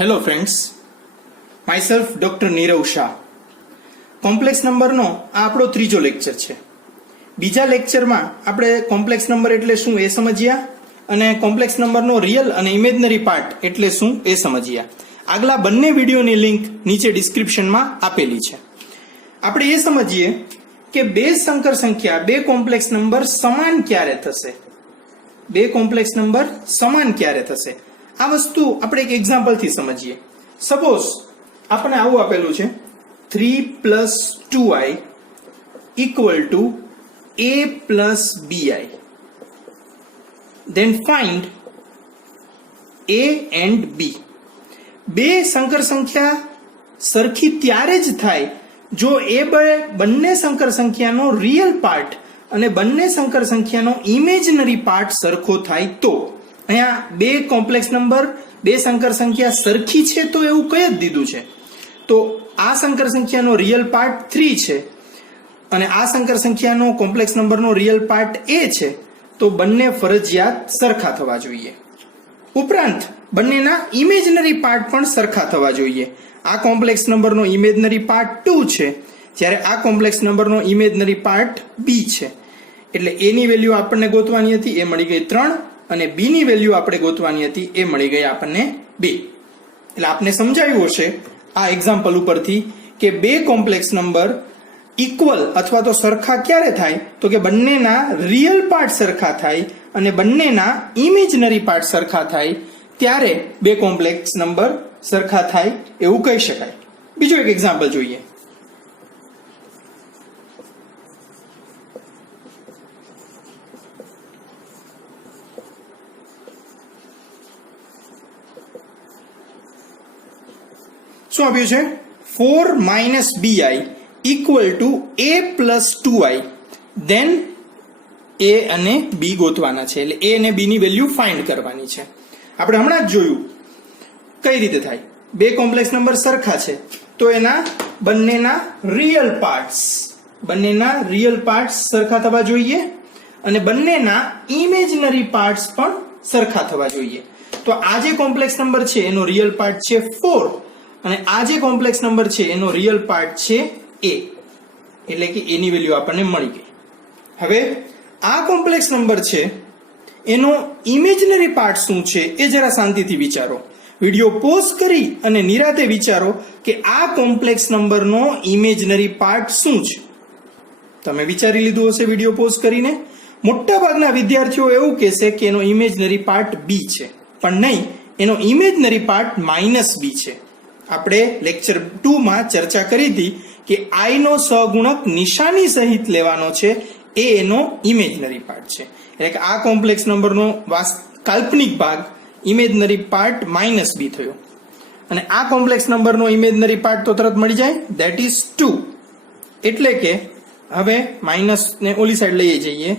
Hello friends, myself doctor Nirav Shah. Complex નંબરનો આ આપણો ત્રીજો લેક્ચર છે. બીજા લેક્ચરમાં આપણે કોમ્પ્લેક્સ નંબર એટલે શું એ સમજ્યા અને કોમ્પ્લેક્સ નંબરનો રિયલ અને ઇમેજનરી પાર્ટ એટલે શું એ સમજ્યા. આગલા બંને વિડીયોની લિંક નીચે ડિસ્ક્રિપ્શનમાં આપેલી છે. આપણે એ સમજીએ કે બે સંકર સંખ્યા, બે કોમ્પ્લેક્સ નંબર સમાન ક્યારે થશે. બે કોમ્પ્લેક્સ નંબર સમાન ક્યારે થશે આ વસ્તુ આપણે એક એક્ઝામ્પલ થી સમજીએ. સપોઝ આપણને આવું આપેલું છે 3 + 2i = a + bi. Then find a and b. બે સંકર સંખ્યા સરખી ત્યારે જ થાય જો એ બંને સંકર સંખ્યાનો રિયલ પાર્ટ અને બંને સંકર સંખ્યાનો ઇમેજનરી પાર્ટ સરખો થાય તો. અહીંયા બે કોમ્પ્લેક્સ નંબર, બે સંકર સંખ્યા સરખી છે તો એવું કહી જ દીધું છે. તો આ સંકર સંખ્યાનો રિયલ પાર્ટ 3 છે અને આ સંકર સંખ્યાનો કોમ્પ્લેક્સ નંબરનો રિયલ પાર્ટ a છે, તો બંને ફરજિયાત સરખા થવા જોઈએ. ઉપરાંત બંનેના ઇમેજનરી પાર્ટ પણ સરખા થવા જોઈએ. આ કોમ્પ્લેક્સ નંબરનો ઇમેજનરી પાર્ટ 2 છે, જ્યારે આ કોમ્પ્લેક્સ નંબરનો ઇમેજનરી પાર્ટ b છે. એટલે a ની વેલ્યુ આપણને ગોતવાની હતી, એ મળી ગઈ 3, અને b ની વેલ્યુ આપણે ગોતવાની હતી, એ મળી ગઈ આપણને 2. એટલે આપને સમજાયું હશે આ એક્ઝામ્પલ ઉપરથી કે બે કોમ્પ્લેક્સ નંબર ઇક્વલ અથવા તો સરખા ક્યારે થાય તો કે બંનેના રિયલ પાર્ટ સરખા થાય અને બંનેના ઇમેજનરી પાર્ટ સરખા થાય ત્યારે બે કોમ્પ્લેક્સ નંબર સરખા થાય એવું કહી શકાય. બીજું એક એક્ઝામ્પલ જોઈએ. શું આપ્યું છે? 4 - bi = a + 2i. Then a અને b ગોતવાના છે. એટલે a અને b ની વેલ્યુ ફાઇન્ડ કરવાની છે. આપણે હમણાં જ જોયું કઈ રીતે થાય. બે કોમ્પ્લેક્સ નંબર સરખા છે તો એના બંનેના રિયલ પાર્ટ્સ સરખા થવા જોઈએ અને બંનેના ઇમેજનરી પાર્ટ્સ પણ સરખા થવા જોઈએ. તો આ જે કોમ્પ્લેક્સ નંબર છે એનો રિયલ પાર્ટ છે 4 અને આ જે કોમ્પ્લેક્સ નંબર છે એનો રિયલ પાર્ટ છે a. એટલે કે a ની વેલ્યુ આપણને મળી ગઈ. હવે આ કોમ્પ્લેક્સ નંબર છે એનો ઇમેજનરી પાર્ટ શું છે એ જરા શાંતિથી વિચારો. વિડિયો પોઝ કરી અને નિરાતે વિચારો કે આ કોમ્પ્લેક્સ નંબરનો ઇમેજનરી પાર્ટ શું છે. તમે વિચારી લીધું હશે વિડિયો પોઝ કરીને. મોટાભાગના વિદ્યાર્થીઓ એવું કહેશે કે એનો ઇમેજનરી પાર્ટ b છે, પણ નહીં, એનો ઇમેજનરી પાર્ટ -b છે. આપણે લેક્ચર 2 માં ચર્ચા કરી હતી કે i નો સહગુણક નિશાની સહિત લેવાનો છે, એ એનો ઇમેજનરી પાર્ટ છે. એટલે કે આ કોમ્પ્લેક્સ નંબરનો કાલ્પનિક ભાગ ઇમેજનરી પાર્ટ -b થયો અને આ કોમ્પ્લેક્સ નંબરનો ઇમેજનરી પાર્ટ તો તરત મળી જાય, ધેટ ઇઝ 2. એટલે કે હવે માઇનસ ને ઓલી સાઈડ લઈએ જઈએ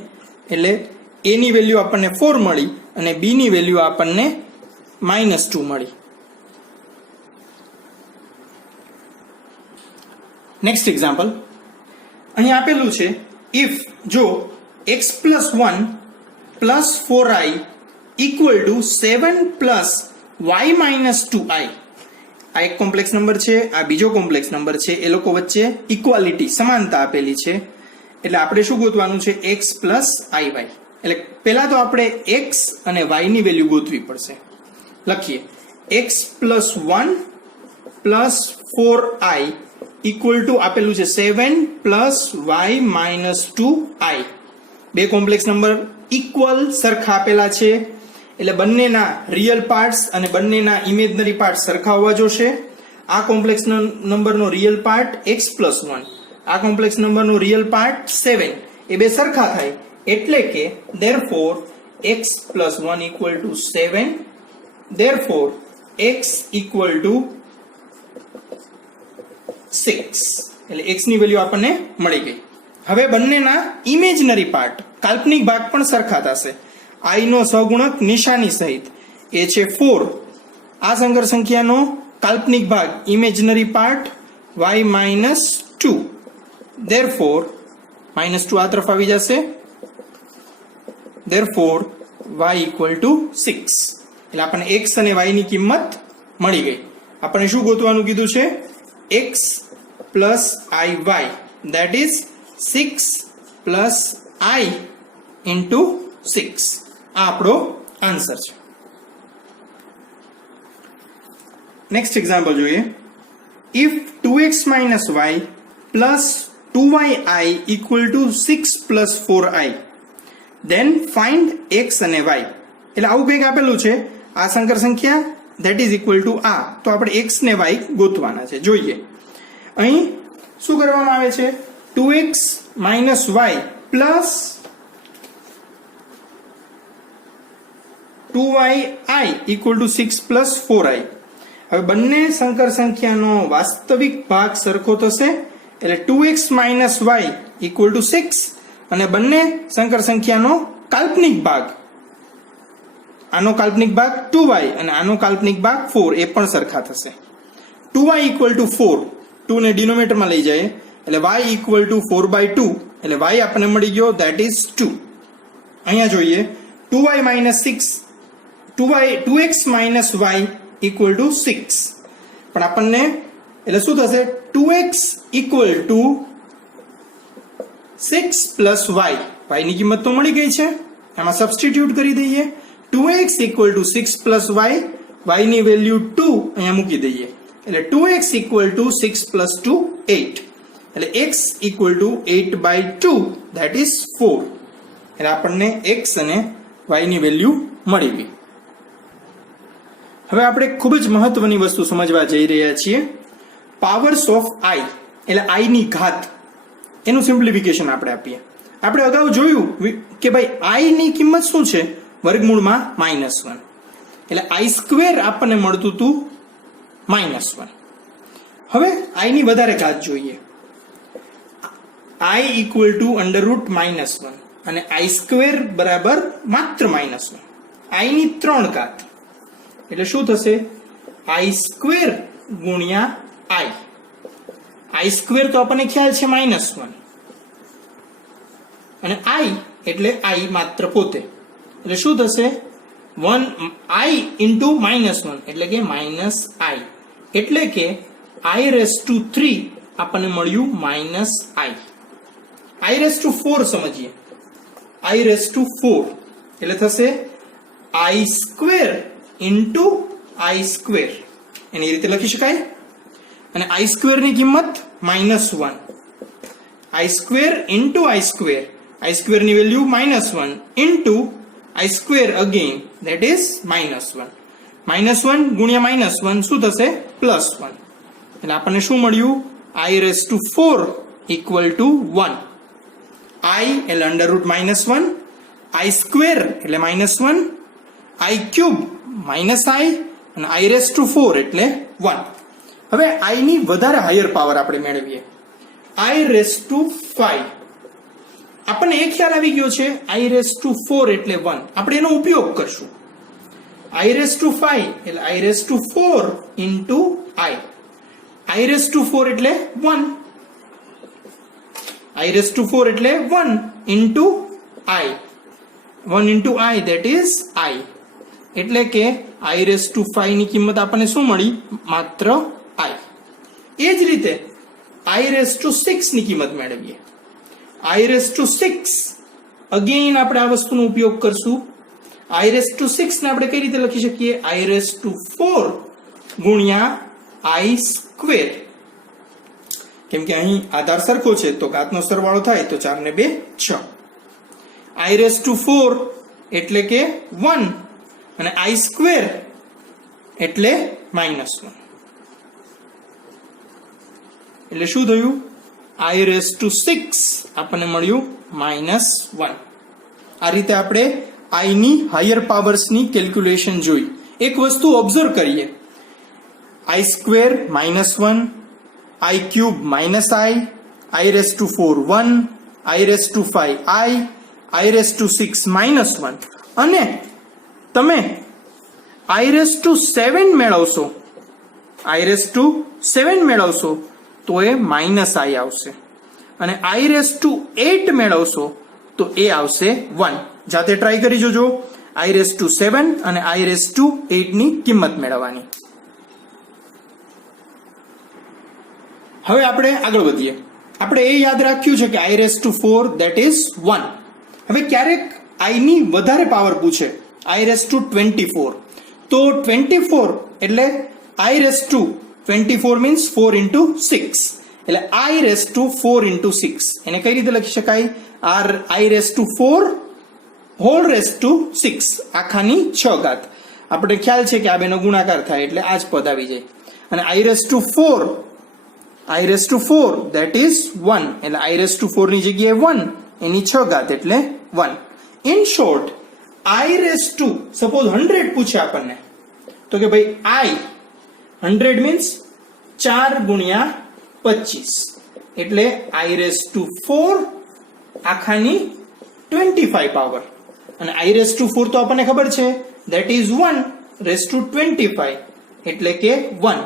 એટલે a ની વેલ્યુ આપણને 4 મળી અને b ની વેલ્યુ આપણને -2 મળી. નેક્સ્ટ એક્ઝામ્પલ અહીં આપેલું છે ઇફ જો x + 1 + 4i = 7 + y - 2i. આ એક કોમ્પ્લેક્સ નંબર છે, આ બીજો કોમ્પ્લેક્સ નંબર છે, એ લોકો વચ્ચે ઇક્વાલિટી, સમાનતા આપેલી છે. એટલે આપણે શું ગોતવાનું છે? x + iy. એટલે પહેલા તો આપણે x અને y ની વેલ્યુ ગોતવી પડશે. લખીએ x + 1 + 4i = આપેલું છે 7 + y - 2i. બે કોમ્પ્લેક્સ નંબર ઇક્વલ સરખા આપેલા છે એટલે બંનેના રિયલ પાર્ટ્સ અને બંનેના ઇમેજનરી પાર્ટ સરખા હોવા જોશે. આ કોમ્પ્લેક્સ નંબરનો રિયલ પાર્ટ x + 1, આ કોમ્પ્લેક્સ નંબરનો રિયલ પાર્ટ 7, એ બે સરખા થાય. એટલે કે therefore x + 1 = 7, therefore x = 6. એટલે x ની વેલ્યુ આપણને મળી ગઈ. હવે બંનેના ઇમેજનરી પાર્ટ, કાલ્પનિક ભાગ પણ સરખા થશે. i નો સહગુણક નિશાની સહિત, એ છે 4. આ સંકર સંખ્યાનો કાલ્પનિક ભાગ, ઇમેજનરી પાર્ટ y - 2. therefore -2 આ તરફ આવી જશે, therefore y = 6. એટલે આપણને x અને y ની કિંમત મળી ગઈ. આપણે શું ગોતવાનું કીધું છે? x plus iy, that is 6 plus i into 6. આ આપણો આન્સર છે. નેક્સ્ટ એક્ઝામ્પલ જોઈએ. if 2x minus y plus 2yi equal to 6 plus 4i, then find x અને y. એટલે આવું કંઈક આપેલું છે. આ સંકર સંખ્યા that is equal to આ, તો આપણે x ને y ગોતવાના છે. જોઈએ અહીં શું કરવામાં આવે છે? 2x minus y plus 2yi equal to 6 plus 4i. હવે બંને સંકર સંખ્યાનો વાસ્તવિક ભાગ સરખો થશે, એટલે 2x minus y equal to 6, અને બંને સંકર સંખ્યાનો કાલ્પનિક ભાગ, આનો કાલ્પનિક ભાગ 2y અને આનો કાલ્પનિક ભાગ 4, એ પણ સરખા થશે. 2y equal to 4, 2 ને ડિનોમિનેટરમાં લઈ જાય એટલે y equal to 4/2, એટલે y આપણને મળી ગયો, that is 2. અહીંયા જોઈએ 2y minus 6, 2x minus y equal to 6, પણ આપણને એટલે શું થશે? 2x equal to 6 plus y, y ની કિંમત તો મળી ગઈ છે, એમાં સબસ્ટિટ્યુટ કરી દઈએ. 2x equal to 6 plus y, y ની વેલ્યુ 2 અહીંયા મૂકી દઈએ, એટલે 2x equal to 6 plus 2 8, એટલે x equal to 8/2, that is 4. એટલે આપણને x અને y ની વેલ્યુ મળી ગઈ. હવે આપણે ખૂબ જ મહત્વની વસ્તુ સમજવા જઈ રહ્યા છીએ. પાવર્સ ઓફ i, એટલે i ની ઘાત, એનું સિમ્પ્લિફિકેશન આપણે આપીએ. આપણે અગાઉ જોયું કે ભાઈ i ની કિંમત શું છે? વર્ગમૂળમાં -1, એટલે i² આપણને મળતું હતું -1. હવે i ની વધારે ઘાત જોઈએ. i equal to √-1 અને i² બરાબર માત્ર -1. i ની 3 ઘાત એટલે શું થશે? i² ગુણ્યા i. i² તો આપણને ખ્યાલ છે -1, અને i એટલે i માત્ર પોતે, એટલે શું થશે? 1i into -1 એટલે કે -i, એટલે કે i⁻³ આપણને મળ્યું -i. i⁻⁴ સમજીએ. i⁻⁴ એટલે થશે i² into i², એની રીતે લખી શકાય. અને i² ની કિંમત -1, i² into i², i² ની value -1 into i² again, that is -1. -1 ગુણ્યા -1 શું થશે? +1. એટલે આપણને શું મળ્યું? i⁻⁴ equal to 1. i એટલે √-1, i² એટલે -1, i³ -i અને i⁻⁴ એટલે 1. હવે i ની વધારે હાયર પાવર આપણે મેળવીએ. i⁵ આપણને એ ખ્યાલ આવી ગયો છે i⁻⁴ એટલે 1. આપણે એનો ઉપયોગ કરશું. i⁻ એટલે i⁻⁴ into i. i⁻⁴ એટલે 1, i⁻⁴ એટલે 1 into i, 1 into i, that is i. એટલે કે i⁵ ની કિંમત આપણને શું મળી? માત્ર i. એ જ રીતે i⁻⁶ ની કિંમત મેળવીએ. i⁻⁶ અગેન આપણે આ વસ્તુનો ઉપયોગ કરશું. i⁻⁶ ને આપણે કઈ રીતે લખી શકીએ? i⁻⁴ ગુણ્યા i², કેમ કે અહીં આધાર સરખો છે તો ઘાતનો સરવાળો થાય તો 4 ને 2 6. i⁻⁴ એટલે કે 1 અને i² એટલે -1, એટલે શું થયું? i⁻⁶ આપણને મળ્યું -1. આ રીતે આપણે i ની હાયર પાવર્સની કેલ્ક્યુલેશન જોઈ. એક વસ્તુ ઓબ્ઝર્વ કરીએ. i² -1, i³ -i, i⁻⁴ 1, i⁵ i, i⁻⁶ -1, અને તમે i⁻7 મેળવશો, i⁻7 મેળવશો તો એ -i આવશે, અને i⁻8 મેળવશો તો એ આવશે 1. જાતે ટ્રાય કરી જોજો i⁻7 અને i⁻8 ની કિંમત મેળવવાની. હવે આપણે આગળ વધીએ. આપણે એ યાદ રાખ્યું છે કે i⁴ that is 1. હવે ક્યારેક i ની વધારે પાવર પૂછે i⁴ તો 24 એટલે i⁴ means 4 into 6 એટલે i⁴ 6 એને કઈ રીતે લખી શકાય i⁴ હોલ રેસ્ટ ટુ 6 આખાની 6 ઘાત. આપણે ખ્યાલ છે કે આ બેનો ગુણાકાર થાય એટલે આ જ પદ આવી જાય. અને i⁴ that is 1 એટલે i⁴ ની જગ્યાએ 1 એની 6 ઘાત એટલે 1. ઇન શોર્ટ સપોઝ 100 પૂછે આપણને તો કે ભાઈ 100 મીન્સ 4 ગુણ્યા 25 એટલે i⁴ આખાની 25 પાવર અને i⁴ તો આપણને ખબર છે that is 1 raised to 25 એટલે કે 1.